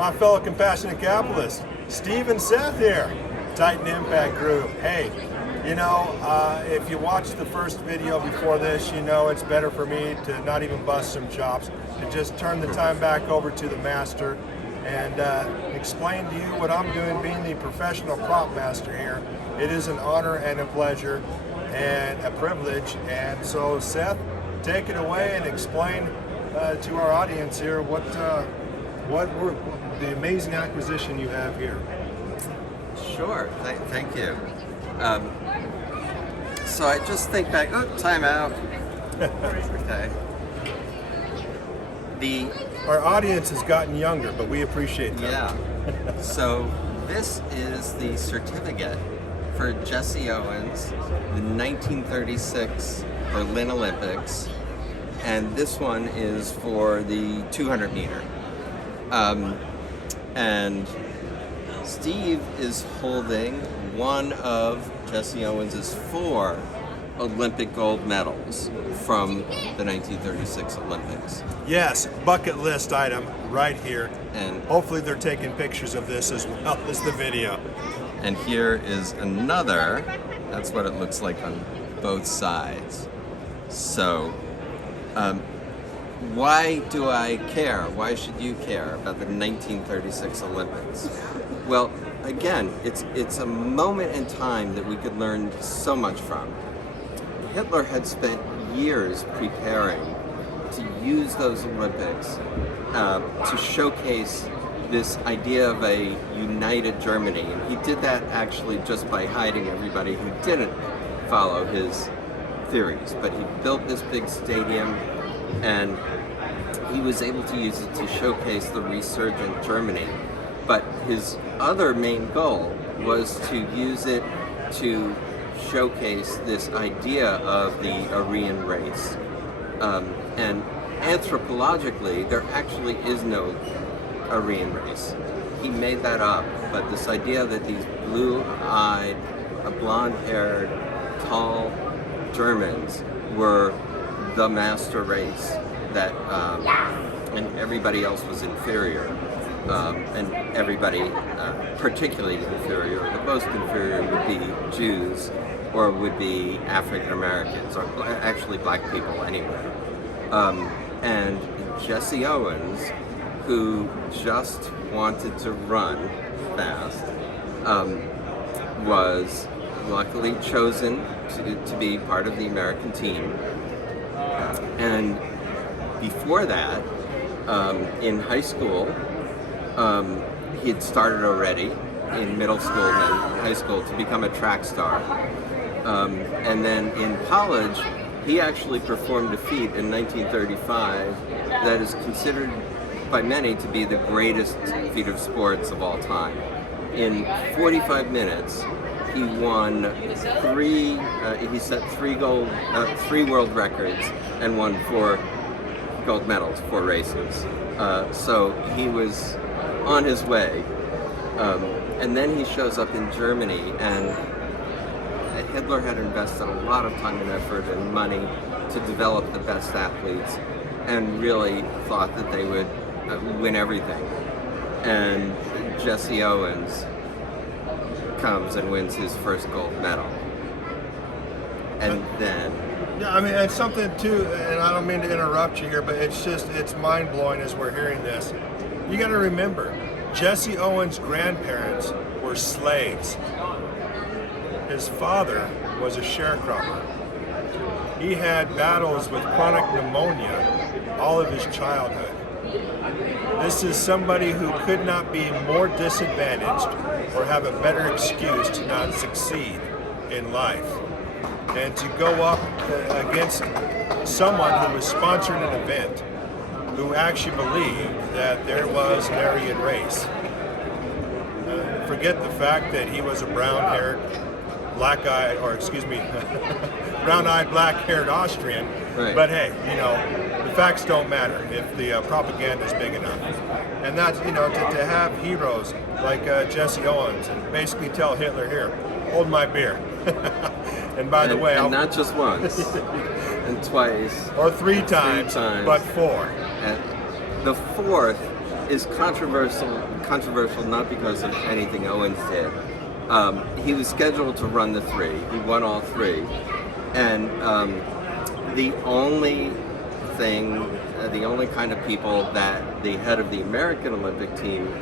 my fellow compassionate capitalists, Steve and Seth here, Titan Impact Group. Hey, you know, if you watched the first video before this, you know it's better for me to not even bust some chops, to just turn the time back over to the master and explain to you what I'm doing being the professional prop master here. It is an honor and a pleasure and a privilege. And so Seth, take it away and explain to our audience here what the amazing acquisition you have here. Sure, thank you. So I just think back, time out. Okay. Our audience has gotten younger, but we appreciate that. Yeah. So this is the certificate for Jesse Owens, the 1936 Lin Olympics, and this one is for the 200 meter. And Steve is holding one of Jesse Owens' 4 Olympic gold medals from the 1936 Olympics. Yes, bucket list item right here. And hopefully they're taking pictures of this as well as the video. And here is another. That's what it looks like on both sides. So, why do I care? Why should you care about the 1936 Olympics? Well, again, it's a moment in time that we could learn so much from. Hitler had spent years preparing to use those Olympics to showcase this idea of a united Germany. And he did that actually just by hiding everybody who didn't follow his theories. But he built this big stadium, and he was able to use it to showcase the resurgent Germany. But his other main goal was to use it to showcase this idea of the Aryan race. And anthropologically, there actually is no Aryan race. He made that up, but this idea that these blue-eyed, blonde-haired, tall Germans were the master race, that and everybody else was inferior, and everybody particularly inferior. The most inferior would be Jews, or would be African Americans, or actually black people anyway. And Jesse Owens, who just wanted to run fast, was luckily chosen to be part of the American team. And before that, in high school, he had started already in middle school and then high school to become a track star. And then in college, he actually performed a feat in 1935 that is considered by many to be the greatest feat of sports of all time. In 45 minutes, he won he set 3 world records and won 4 gold medals, 4 races. So he was on his way. And then he shows up in Germany, and Hitler had invested a lot of time and effort and money to develop the best athletes, and really thought that they would win everything. And Jesse Owens comes and wins his first gold medal. And then... Yeah, I mean, it's something too, and I don't mean to interrupt you here, but it's mind-blowing as we're hearing this. You got to remember, Jesse Owens' grandparents were slaves. His father was a sharecropper. He had battles with chronic pneumonia all of his childhood. This is somebody who could not be more disadvantaged or have a better excuse to not succeed in life. And to go up against someone who was sponsoring an event, who actually believed that there was an Aryan race. Forget the fact that he was a brown-haired, black-eyed, or excuse me, brown-eyed, black-haired Austrian. Right. But hey, you know, the facts don't matter if the propaganda is big enough. And that's, you know, to have heroes like Jesse Owens and basically tell Hitler, here, hold my beer. And by the way, and not just once, and twice, or three times, but 4. And the 4th is controversial not because of anything Owens did. He was scheduled to run the 3. He won all 3, and the only kind of people that the head of the American Olympic team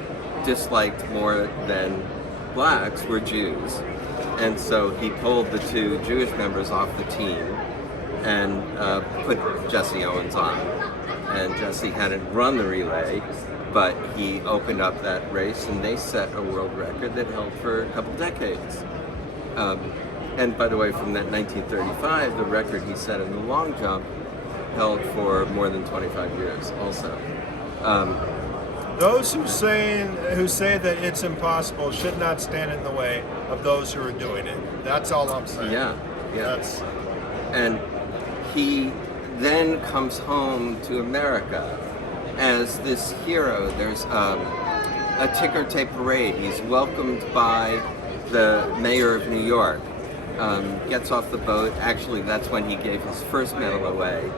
disliked more than blacks were Jews. And so he pulled the 2 Jewish members off the team and put Jesse Owens on. And Jesse hadn't run the relay, but he opened up that race, and they set a world record that held for a couple decades. And by the way, from that 1935, the record he set in the long jump held for more than 25 years also. Those who say that it's impossible should not stand in the way of those who are doing it. That's all I'm saying. Yeah. And he then comes home to America as this hero. There's a ticker tape parade. He's welcomed by the mayor of New York. Gets off the boat. Actually, that's when he gave his first medal away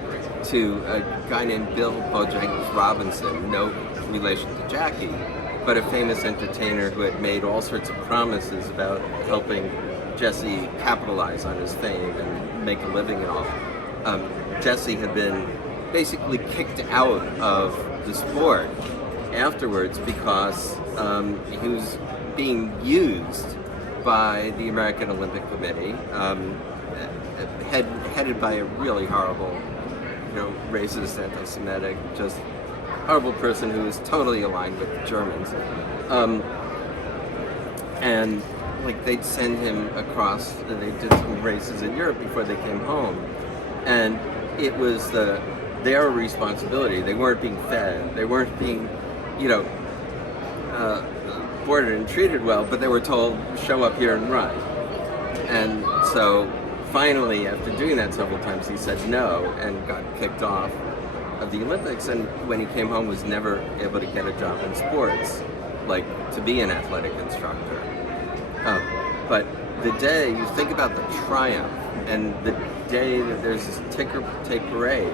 to a guy named Bill Bojangles Robinson, no relation to Jackie, but a famous entertainer who had made all sorts of promises about helping Jesse capitalize on his fame and make a living and all. Jesse had been basically kicked out of the sport afterwards because he was being used by the American Olympic Committee, headed by a really horrible, racist, anti-Semitic, just horrible person who was totally aligned with the Germans. And like they'd send him across, they did some races in Europe before they came home. And it was their responsibility. They weren't being fed. They weren't being, boarded and treated well, but they were told, show up here and run. And so finally, after doing that several times, he said no and got kicked off of the Olympics. And when he came home, was never able to get a job in sports, like to be an athletic instructor. But the day, you think about the triumph, and the day that there's this ticker tape parade,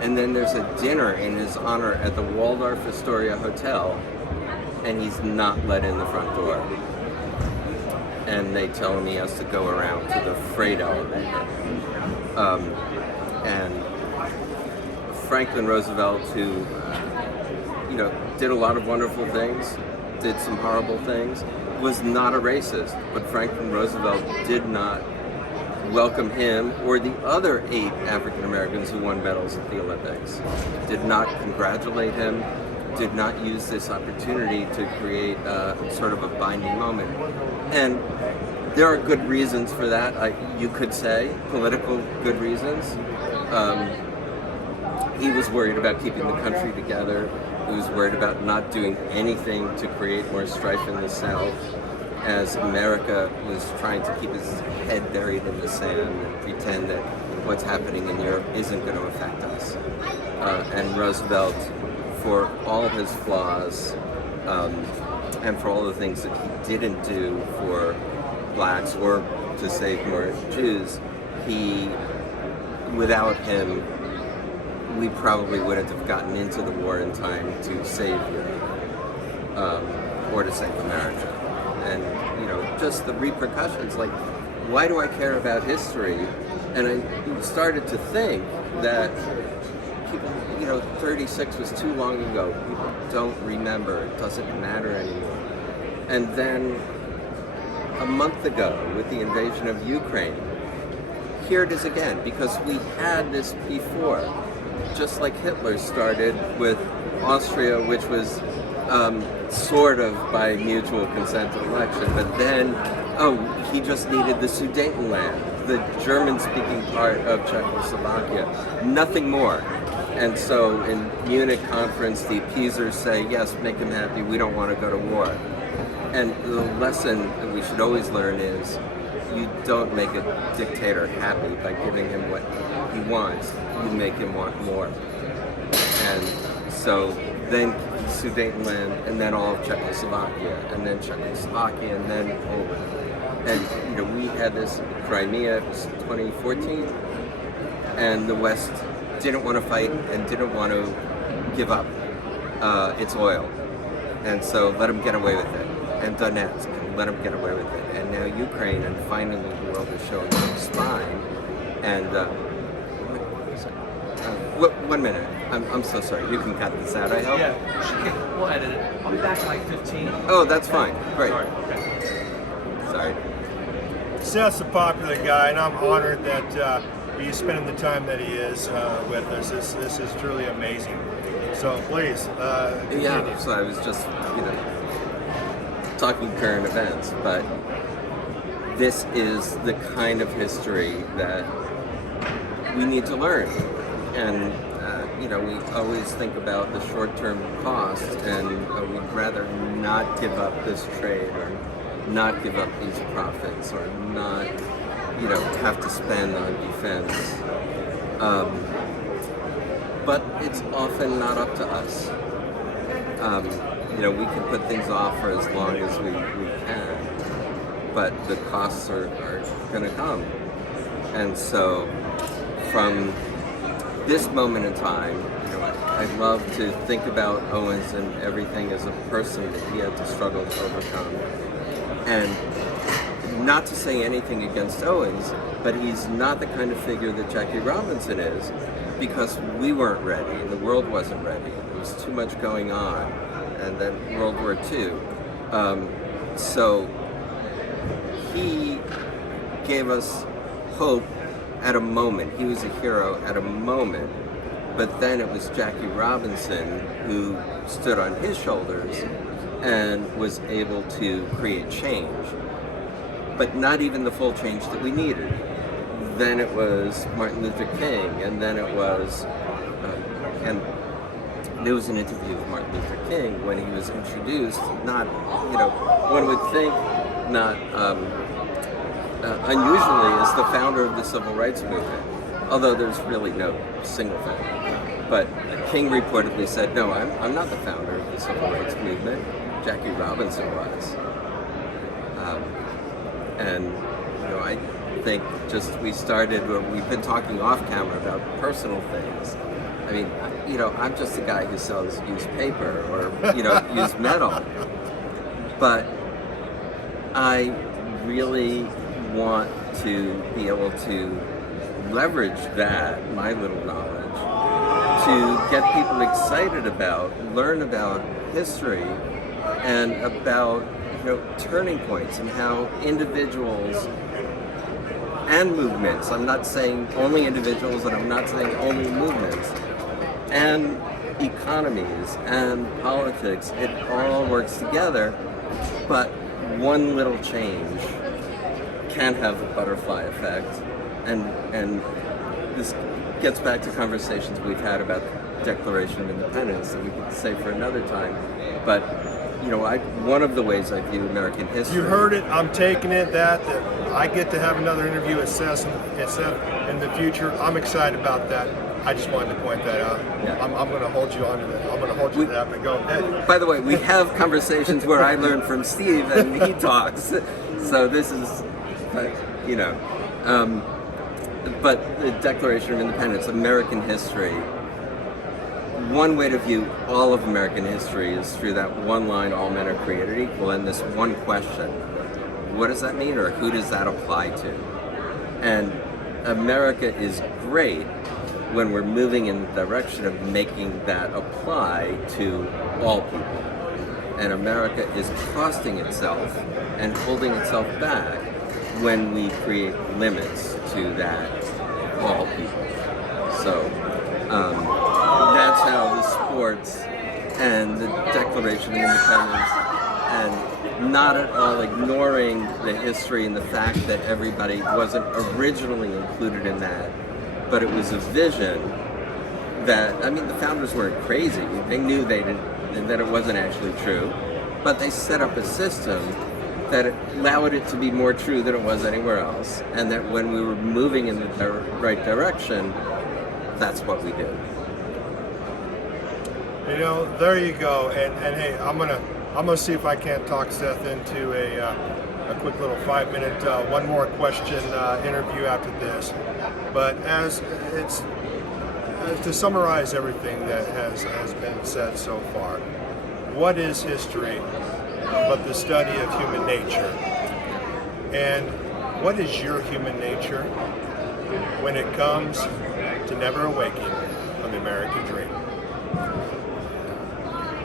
and then there's a dinner in his honor at the Waldorf Astoria Hotel, and he's not let in the front door. And they tell him he has to go around to the freight elevator. And Franklin Roosevelt, who, did a lot of wonderful things, did some horrible things, was not a racist, but Franklin Roosevelt did not welcome him or the other 8 African Americans who won medals at the Olympics. Did not congratulate him, did not use this opportunity to create sort of a binding moment. And there are good reasons for that, you could say, political good reasons. He was worried about keeping the country together. He was worried about not doing anything to create more strife in the South, as America was trying to keep his head buried in the sand and pretend that what's happening in Europe isn't going to affect us. And Roosevelt, for all his flaws, and for all the things that he didn't do for blacks or to save more Jews, without him, we probably wouldn't have gotten into the war in time to save Europe, or to save America. And, just the repercussions, like, why do I care about history? And I started to think that people, 36 was too long ago. People don't remember. It doesn't matter anymore. And then a month ago, with the invasion of Ukraine, here it is again, because we had this before. Just like Hitler started with Austria, which was sort of by mutual consent election, but then, he just needed the Sudetenland, the German-speaking part of Czechoslovakia, nothing more. And so in Munich conference, the appeasers say, yes, make him happy, we don't want to go to war. And the lesson that we should always learn is, you don't make a dictator happy by giving him what he wants, you make him want more. And so then Sudetenland, and then all of Czechoslovakia, and then Czechoslovakia, and then Poland. And, we had this Crimea, it was 2014, and the West didn't want to fight and didn't want to give up its oil. And so let them get away with it. And Donetsk, and let them get away with it. And now Ukraine, and finally the world is showing their spine. And, one minute. I'm so sorry. You can cut this out, I hope? Yeah, we'll edit it. I'll be back in like 15. Oh, that's fine. Great. Sorry. Okay. Sorry. Seth's a popular guy, and I'm honored that he's spending the time that he is with us. This is truly amazing. So please, continue. Yeah, so I was just, talking current events, but this is the kind of history that we need to learn. And, we always think about the short-term cost, and we'd rather not give up this trade or not give up these profits or not, have to spend on defense. But it's often not up to us. We can put things off for as long as we can, but the costs are going to come. And so from this moment in time, I love to think about Owens and everything as a person that he had to struggle to overcome. And not to say anything against Owens, but he's not the kind of figure that Jackie Robinson is, because we weren't ready and the world wasn't ready. There was too much going on, and then World War II. So he gave us hope at a moment. He was a hero at a moment, but then it was Jackie Robinson who stood on his shoulders and was able to create change, but not even the full change that we needed. Then it was Martin Luther King, and then it was, and there was an interview with Martin Luther King when he was introduced, not, one would think not unusually as the founder of the Civil Rights Movement, although there's really no single founder. But King reportedly said, no, I'm not the founder of the Civil Rights Movement. Jackie Robinson was. And I think we've been talking off camera about personal things. I mean, I'm just a guy who sells used paper or, used metal. But I really want to be able to leverage that, my little knowledge, to get people excited about, learn about history and about, turning points and how individuals and movements, I'm not saying only individuals and I'm not saying only movements, and economies and politics, it all works together, but one little change can have a butterfly effect, and this gets back to conversations we've had about the Declaration of Independence that we could say for another time, but one of the ways I view American history. You heard it. I'm taking it that I get to have another interview with Seth in the future. I'm excited about that. I just wanted to point that out. Yeah. I'm going to hold you on to that. I'm going to hold you to that. But go ahead. By the way, we have conversations where I learn from Steve and he talks. So this is, but the Declaration of Independence, American history. One way to view all of American history is through that one line, all men are created equal, and this one question. What does that mean, or who does that apply to? And America is great when we're moving in the direction of making that apply to all people. And America is costing itself and holding itself back when we create limits to that all people. So that's how the sports and the Declaration of Independence, and not at all ignoring the history and the fact that everybody wasn't originally included in that, but it was a vision that, the founders weren't crazy. They knew that it wasn't actually true, but they set up a system that allowed it to be more true than it was anywhere else, and that when we were moving in the right direction, that's what we did. There you go. And hey, I'm gonna see if I can't talk Seth into a quick little 5-minute, one more question interview after this. But as it's to summarize everything that has been said so far, what is history but the study of human nature? And what is your human nature when it comes to never awaking on the American dream?